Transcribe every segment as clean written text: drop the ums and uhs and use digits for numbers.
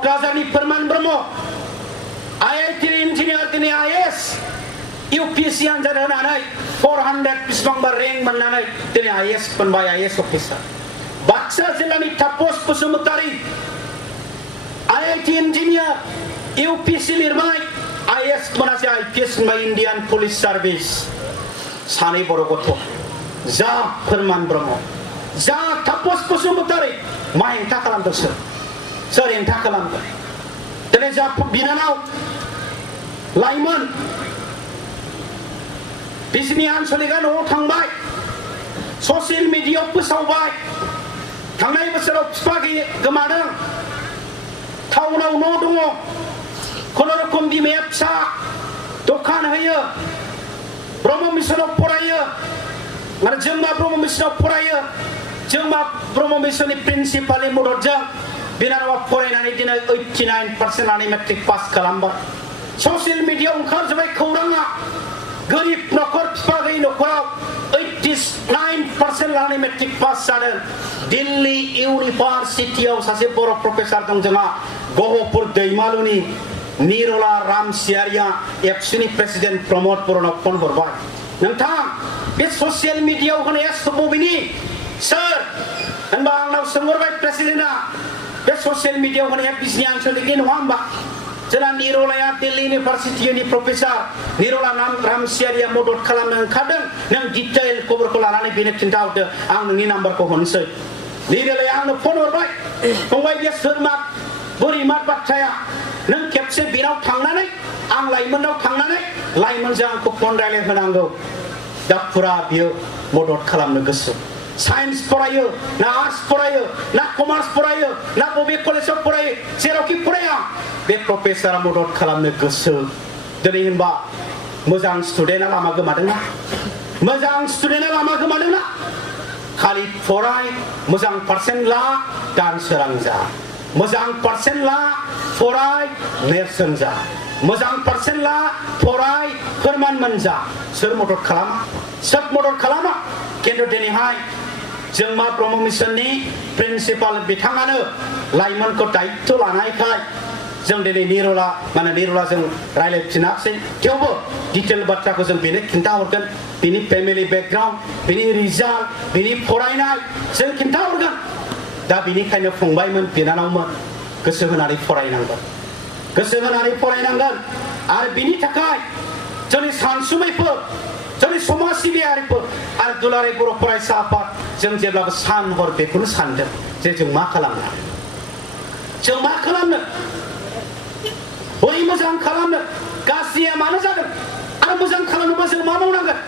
क'क्राझारनि फोरमान Brahma IIT engineer दिनै IAS UPSC आनजाद होनानै 400 बिसिबांबा रेंक मोननानै दिनै IAS मोनबाय IAS अफिसार बाक्सा जिल्लानि तापस बसुमतारी IIT इन्जिनियार UPSC लिरबाय IAS मोनासै IPS मोनबाय इन्डियान पुलिस सार्भिस सानै बर' गथ' जा फोरमान ब्रह्म जा तापस बसुमतारी मा हेंथा खालामदों सोर हेंथा खालामदों दिनै जा बिनानाव लाइमोन बिसिनि आनसलिकआ न'आव थांबाय ससियेल मिडियायाव फोसावबाय थांनाय बोसोराव बिफा गोमादों टाउनाव न' दङ खुनुरुखुम बिमाया फिसा दखान होयो ब्रह्म मिशनाव फरायो आरो जोंमा ब्रह्म मिशनाव फरायो जोंमा ब्रह्म मिशननि प्रिन्सिपालनि मददजों बिनानावा फरायनानै दिनै 89% लानानै मेट्रिक पास खालामबाय ससियेल मिडियायाव ओंखारजोब्बाय खौराङा गोरिब न'खर बिफा गैयै न'खराव 89% लानानै मेट्रिक पास जादों दिल्ली इउनिभारसिटियाव सासे बर' प्रफेसार दं जोंहा गहपुर दैमालुनि निरला रामसियारिया एबसुनि प्रेसिडेन्ट प्रमद बर'नाव फन हरबाय नोंथां बे ससियेल मिडियायाव होनाया बबेनि सोर होनबा आंनाव सोंहरबाय प्रेसिडेन्टआ बे ससियेल मिडियायाव होनाया बिजनि आनसलिकनि नङा होमबा जोंना निरलाया दिल्ली इउनिभारसिटिनि प्रफेसार निरला रामसियारिया मदद खालामनो ओंखारदों नों डिटेल खबरखौ लानानै बेनो खिन्थाहरदो आं नोंनि नाम्बारखौ हरनोसै निरलाया आंनो फन हरबाय फंबाय बे सोर मा बोरै मा बाथ्राया नों खेबसे बेनाव थांनानै आं लाइमोननाव थांनानै लाइमोनजों आंखौ फन रायलायहोनांगौ दा फुरा बियो मदद खालामनो गोसो साइन्स फरायो ना आर्ट्स फरायो ना कमार्स फरायो ना बबे कलेजाव फरायो जेरावखि फराया बे प्रफेसारा मदद खालामनो गोसो दिनै होनबा मोजां स्टुडेन्टआ लामा गोमादोंना मोजां स्टुडेन्टआ लामा गोमादोंना खालि फराय मोजां पार्सेन्ट ला दान सोरां जा मोजां पार्सेन्ट ला फराय नेरसोन जा मोजां पार्सेन्ट ला फराय फोरमान मोनजा सोर मदद खालामा खिन्थु दिनैहाय जोंमा ब्रह्म मिशननि प्रिन्सिपाल बिथाङानो लाइमोनखौ दायित्व लानायखाय जों दिनै निरलाजों रायलायफिनाखिसै थेवबो डिटेल बाथ्राखौ जों बेनो खिन्थाहरगोन बिनि फेमिलि बेकग्राउन्ड बिनि रिजाल्ट बिनि फरायनाय जों खिन्थाहरगोन दा बिनिखायनो फंबायमोन बिनानावमोन गोसो होनानै फरायनांगोन आरो बिनि थाखाय जोंनि सानसुमैफोर जोंनि समाज सिबियारिफोर आरो दुलाराय बर' फरायसा आफाद जों जेब्लाबो सान हर बेखौनो सानदों जे जों मा खालामनो बोरै मोजां खालामनो गाज्रिया मानो जादों आरो मोजां खालामनोबा जों मा मावनांगोन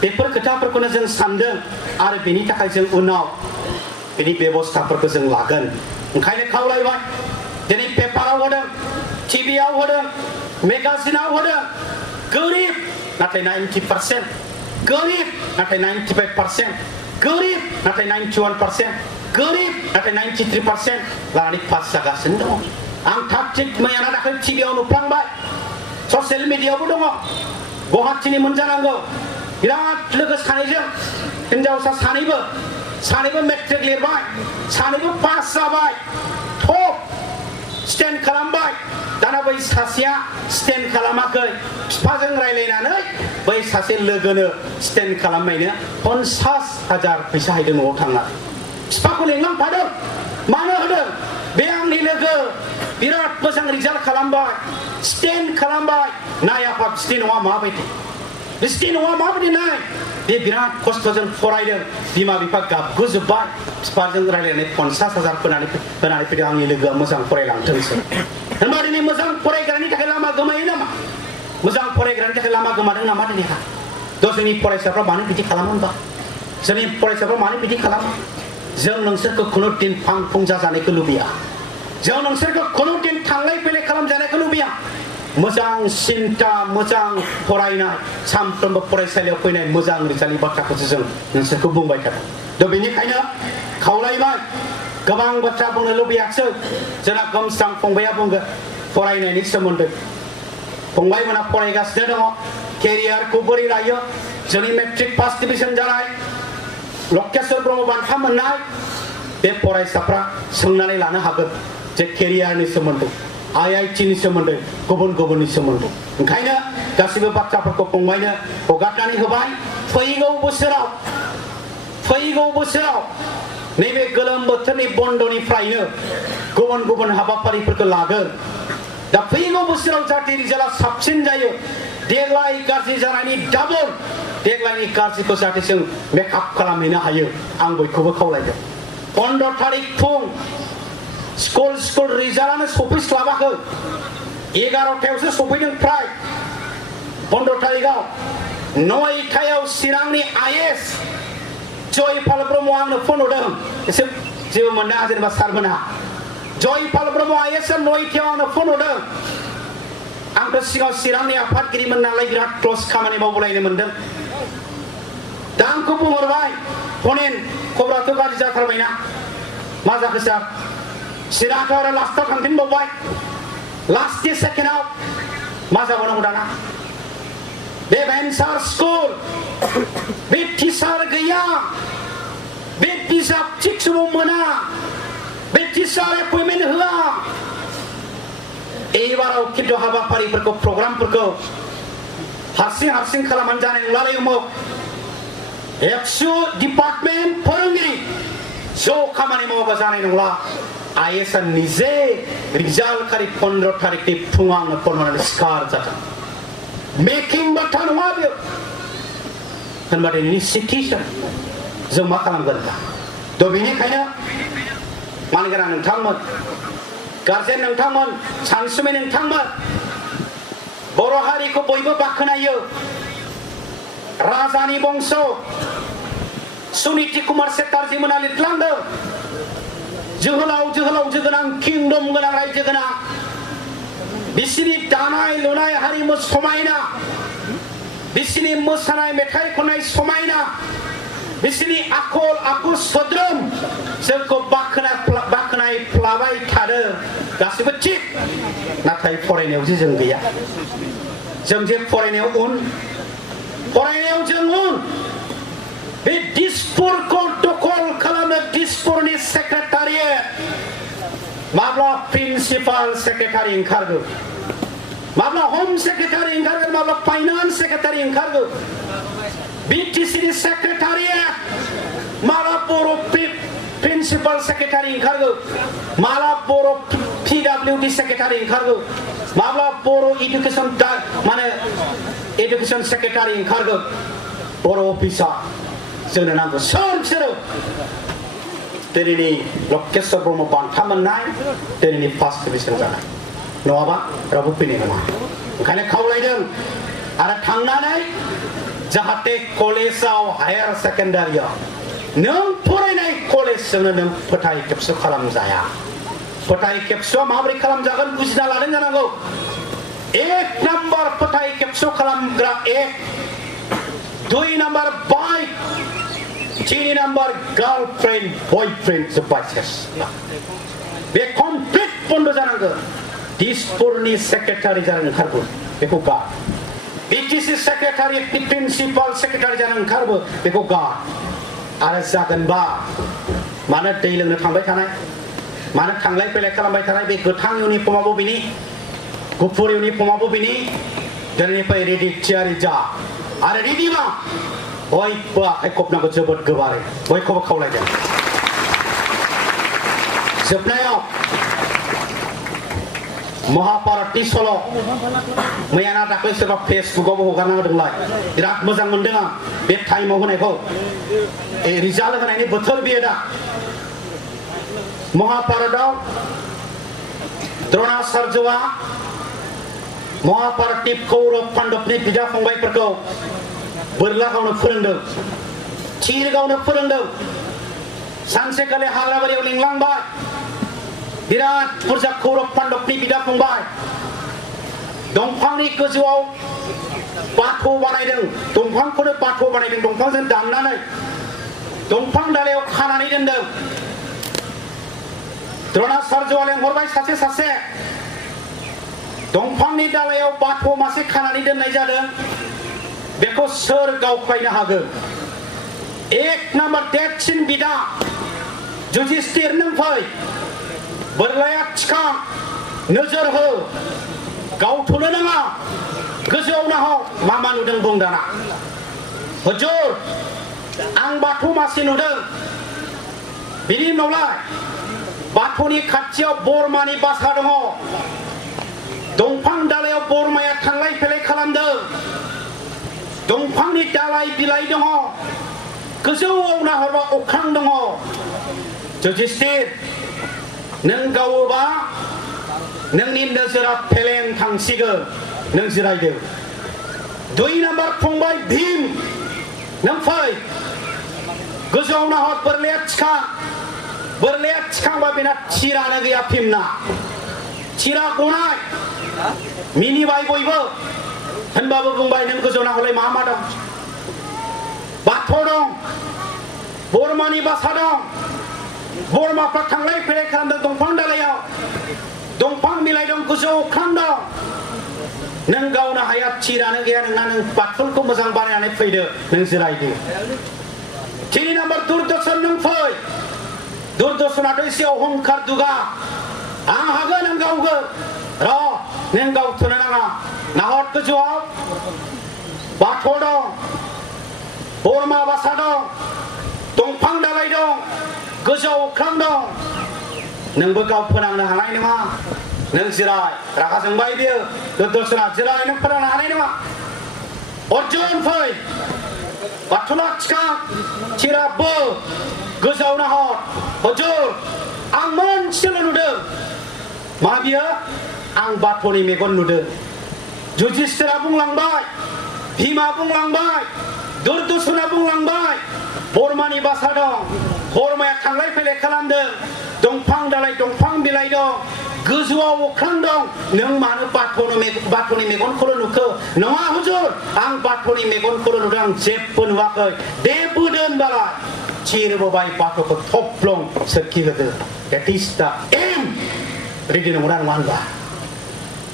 बेफोर खोथाफोरखौनो जों सानदों आरो बेनि थाखाय जों उनाव बेनि बेबस्थाफोरखौ जों लागोन ओंखायनो खावलायबाय दिनै पेपाराव होदों टिभियाव होदों मेगाजिनाव होदों गोरिब नाथाय 90% गोरिब नाथाय 95% गोरिब नाथाय 91% गोरिब नाथाय 93% लानानै पास जागासिनो दङ आं थाग थिग मैयाना दाखालि टिभियाव नुफ्लांबाय ससियेल मिडियायावबो दङ गुवाहाटीनि मोनजानांगौ बिराद लोगो सानैजों हिनजावसा सानैबो मेट्रिक लिरबाय सानैबो पास जाबाय टप स्टेन्ड खालामबाय दाना बै सासेया स्टेन्ड खालामाखै बिफाजों रायलायनानै बै सासे लोगोनो स्टेन्ड खालामनायनो 50,000 फैसा हैदों न'आव थांनानै बिफाखौ लेंलांफादों मानो होदों बे आंनि लोगो बिराद मोजां रिजाल्ट खालामबाय स्टेन्ड खालामबाय नाय आफा बिसिनि न'आ माबायदि नाय बे बिराद खस्थ'जों फरायदों बिमा बिफा गाबगुजोब्बाय बिफाजों रायलायनानै 50,000 होनानै फैदों आंनि लोगोआ मोजां फरायलांथोंसै होनबा दिनै मोजां फरायग्रानि थाखाय लामा गोमायो नामा मोजां फरायग्रानि थाखाय लामा गोमादों नामा दिनैहा जोंनि फरायसाफ्रा मानो बिदि खालामो होनबा जोंनि फरायसाफ्रा मानो बिदि खालामो जों नोंसोरखौ खुनु दिन फां फुं जाजानायखौ लुबैया जों नोंसोरखौ खुनु दिन थांलाय फैलाय खालामजानायखौ लुबैया मोजां सिन्ता मोजां फरायनाय सानफ्रोमबो फरायसालियाव फैनाय मोजां रिजाल्टनि बाथ्राखौसो जों नोंसोरखौ बुंबाय थादों दा बेनिखायनो खावलायबाय गोबां बाथ्रा बुंनो लुबैयाखिसै जोंना गोमस्रां फंबाया बुंगोन फरायनायनि सोमोन्दै फंबायमोना फरायगासिनो दङ केरियारखौ बोरै लायो जोंनि मेट्रिक फार्स्ट डिभिजन जानाय लकेश्वर ब्रह्म बान्था मोननाय बे फरायसाफ्रा सोंनानै लानो हागोन जे केरियारनि सोमोन्दै IIT नि सोमोन्दै गुबुन गुबुननि सोमोन्दै ओंखायनो गासिबो बाथ्राफोरखौ फंबायनो हगारनानै होबाय फैगौ बोसोराव नैबे गोलोम बोथोरनि बन्दनिफ्रायनो गुबुन गुबुन हाबाफारिफोरखौ लागोन दा फैगौ बोसोराव जाहाथे रिजाल्टआ साबसिन जायो देग्लाय गाज्रि जानायनि डाबल देग्लायनि गाज्रिखौ जाहाथे जों मेकआप खालामहैनो हायो आं बयखौबो खावलायदों 15 तारिख फुं स्कुल रिजाल्टआनो सफैस्लाबाखै 11थायावसो सफैदों फ्राय 15 तारिखआव 9थायाव चिरांनि IS जयपाल ब्रह्म आंनो फन हरदों एसे जेबो मोननो जेनेबा सारमोनहा जयपाल ब्रह्म IS 9थायाव आंनो फन हरदों आंथ' सिगाङाव चिरांनि आफादगिरिमोन नालाय बिराद क्लस खामानि मावबोलायनो मोनदों दा आंखौ बुंहरबाय फनेन खबराथ' गाज्रि जाथारबायना मा जाखो सार चिरांआथ' आरो लास्टआव थांफिनबावबाय लास्टनि सेकेन्डआव मा जाबावनांगौ दाना बे भेन्सार स्कुल बे टिचार गैया बे बिजाब थिग समाव मोना बे टिचार एपइन्टमेन्ट होआ एबाराव खिन्थु हाबाफारिफोरखौ प्रग्रामफोरखौ हारसिं खालामनानै जानाय नंलालै उमुक एबसु डिपार्टमेन्ट फोरोंगिरि ज' खामानि मावबा जानाय नंला IS आ निजे रिजाल्ट खारि 15 तारिखनि फुङाव आंनो फन हरनानै सिखार जादों मेकिं बाथ्रा नङा बेयो होनबा दिनैनि सिटुएसन जों मा खालामगोन दा थ' बेनिखायनो मानगोनां नोंथांमोन गारजेन नोंथांमोन सानसुमै नोंथांमोन बर' हारिखौ बयबो बाख्नायो राजानि बंश सुनीति कुमार चेटार्जी मोना लिरलांदों जोहोलावजो गोनां किंडम गोनां रायजो गोनां बिसिनि दानाय लुनाय हारिमु समायना बिसिनि मोसानाय मेथाइ खननाय समायना बिसिनि आखल आखु सोद्रोम जोंखौ बाख्नाय फ्लाबाय थादों गासिबो थिग नाथाय फरायनायाव जों गैया जों जे फरायनायाव जों उन बे दिसपुरखौ दखल खालामनो दिसपुरनि सेक्रेटारियेट माब्ला प्रिन्सिपाल सेक्रेटारि ओंखारगोन माब्ला होम सेक्रेटारि ओंखारगोन माब्ला फाइनान्स सेक्रेटारि ओंखारगोन BTCनि सेक्रेटारियेट माला बर' प्रिन्सिपाल सेक्रेटारि ओंखारगोन माला बर' PWD सेक्रेटारि ओंखारगोन माब्ला बर' एडुकेशन सेक्रेटारि ओंखारगोन बर' अफिसार जोंनो नांगौ सोर बिसोरो दिनैनि लकेश्वर ब्रह्म बान्था मोननाय दिनैनि फार्स्ट डिभिजन जानाय नङाबा रावबो फैनाय नङा ओंखायनो खावलायदों आरो थांनानै जाहाथे कलेजाव हायार सेकेन्डारियाव नों फरायनाय कलेजजोंनो नों फोथाय खेबस' खालामजाया फोथाय खेबस'आ माबोरै खालामजागोन बुजिना लादों जानांगौ 1 नाम्बार फोथाय खेबस' खालामग्रा 2 number bike 3 number girlfriend boyfriend जोब्बाय सेस बे कमप्लिट बन्द जानांगौ दिसपुरनि सेक्रेटारि जानो ओंखारबो बेखौ गार BTC सेक्रेटारि प्रिन्सिपाल सेक्रेटारि जानो ओंखारबो बेखौ गार आरो जागोनबा मानो दै लोंनो थांबाय थानाय मानो थांलाय फैलाय खालामबाय थानाय बे गोथां इउनिफर्माबो बिनि गुफुर इउनिफर्माबो बिनि दिनैनिफ्राय रेडि थियारि जा आरो रेडिबा बयबो आखाइ खबनांगौ जोबोद गोबारै बयखौबो खावलायदों जोबनायाव महाभारतनि सल' मैयाना दाख्लै सोरबा फेसबुकआवबो हगारना होदोंलाय बिराद मोजां मोनदों आं बे टाइमाव होनायखौ रिजाल्ट होनायनि बोथोर बियो दा महाभारतआव द्रोणाचार्यआ महाभारतनि कौरव पांडबनि बिदा फंबायफोरखौ बोरला गावनो फोरोंदों थिर गावनो फोरोंदों सानसेखालि हाग्राबारियाव लिंलांबाय बिराद बुरजा कौरव पांडबनि बिदा फंबाय दंफांनि गोजौआव बाथौ बानायदों दंफांखौनो बाथौ बानायदों दंफांजों दाननानै दंफां दालायाव खानानै दोनदों द्रोणाचार्यआ लेंहरबाय सासे दंफांनि दालायाव बाथौ मासे खानानै दोननाय जादों बेखौ सोर गावख्लायनो हागोन 1 नाम्बार देरसिन बिदा जुधिष्ठिर नों फै बोरलाया थिखा नोजोर हो गावथ'नो नाङा गोजौआव नाहर मा मा नुदों बुं दाना हुजूर आं बाथौ मासे नुदों बिनि उनावलाय बाथौनि खाथियाव बोरमानि बासा दङ दंफां दालायाव बोरमाया थांलाय फैलाय खालामदों दंफांनि दालाय बिलाइ दङ गोजौआव नाहरबा अख्रां दङ जुधिष्ठिर नों गावोबा नोंनि नोजोरा फेलें थांसिगोन नों जिरायदो 2 नाम्बार फंबाय भीम नों फै गोजौआव नाहर बोरलाया थिखांबा बेना थिरानो गैया भीमना थिरा गनाय मिनिबाय बयबो होनबाबो बुंबाय नों गोजौआव नाहरलाय मा मा दं बाथौ दं बोरमानि बासा दं बोरमाफ्रा थांलाय फैलाय खालामदों दंफां दालायाव दंफां बिलाइ दं गोजौ अख्रां दं नों गावनो हाया थिरानो गैया नोंना नों बाथौखौ मोजां बानायनानै फैदो नों जिरायदो 3 नाम्बार दुर्दर्शन नों फै दुर्दर्शनाथ' एसे अहंखार दुगा आं हागोन आं गावगोन र' नों गावथ'नो नाङा नाहर गोजौआव बाथौ दं बोरमा बासा दं दंफां दालाय दं गोजौ अख्रां दं नोंबो गाव फोनांनो हानाय नङा नों जिराय रागा जोंबाय बियो दुर्दर्शना जिराय नों फोनांनो हानाय नङा अर्जुन फै बाथौला थिखा थिरा बो गोजौआव नाहर हुजूर आं मोनसेल' नुदों मा बियो आं बाथौनि मेगन नुदों जुधिष्ठिरा बुंलांबाय भीमा बुंलांबाय दुर्दर्शना बुंलांबाय बोरमानि बासा दं बोरमाया थांलाय फैलाय खालामदों दंफां दालाय दंफां बिलाइ दं गोजौआव अख्रां दं नों मानो बाथौनि मेगनखौल' नुखो नङा हुजूर आं बाथौनि मेगनखौल' नुदों आं जेबो नुवाखै दे बोदो होनबालाय थिरबोबाय बाथौखौ थफ्लं सोरखि होदो that is the aim ready नंगौना नङा होनबा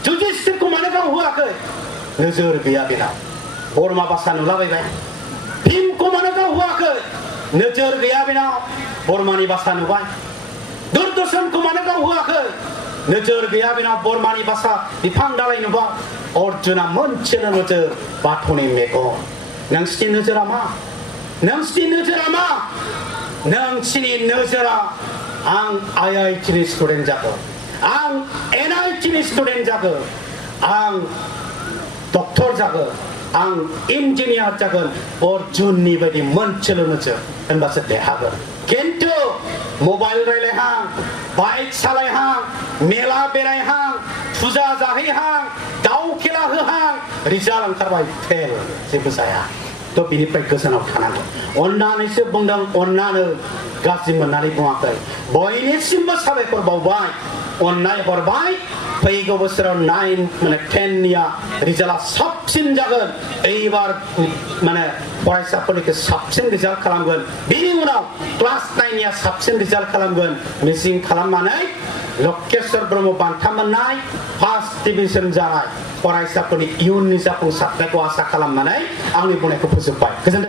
जुधिष्ठिरखौ मानो गाव होआखै नोजोर गैया बेनाव बोरमा बासा नुलाबायबाय भीमखौ मानो गाव होआखै नोजोर गैया बेनाव बोरमानि बासा नुबाय दुर्दर्शनखौ मानो गाव होआखै नोजोर गैया बेनाव बोरमानि बासा बिफां दालाय नुबाय अर्जुना मोनसेल' नोजोर बाथौनि मेगन नोंसिनि नोजोरा मा नोंसिनि नोजोरा मा नोंसिनि नोजोरा आं IIT नि स्टुडेन्ट जागोन आं NIT नि स्टुडेन्ट जागोन आं डक्टर जागोन आं इन्जिनियार जागोन अर्जुननि बायदि मोनसेल' नोजोर होनबासो देरहागोन खिन्थु मबाइल रायलायहां बाइक सालायहां मेला बेरायहां फुजा जाहैहां दाउ खेला होहां रिजाल्ट ओंखारबाय फेल जेबो जाया थ' बिनिफ्राय गोजानाव थानांगौ अननानैसो बुंदों अननानै गाज्रि मोननानै बुङाखै बयनिसिमबो साबायखर बावबाय अननाय हरबाय फैगौ बोसोराव 10 निया रिजाल्टआ साबसिन जागोन एबार फरायसाफोरनिखौ साबसिन रिजाल्ट खालामगोन बिनि उनाव क्लास 9 निया साबसिन रिजाल्ट खालामगोन मिजिं खालामनानै लकेश्वर ब्रह्म बान्था मोननाय फार्स्ट डिभिजन जानाय फरायसाफोरनि इयुननि जाफुंसारनायखौ आसा खालामनानै आंनि बुंनायखौ फोजोबबाय गोजोनथों।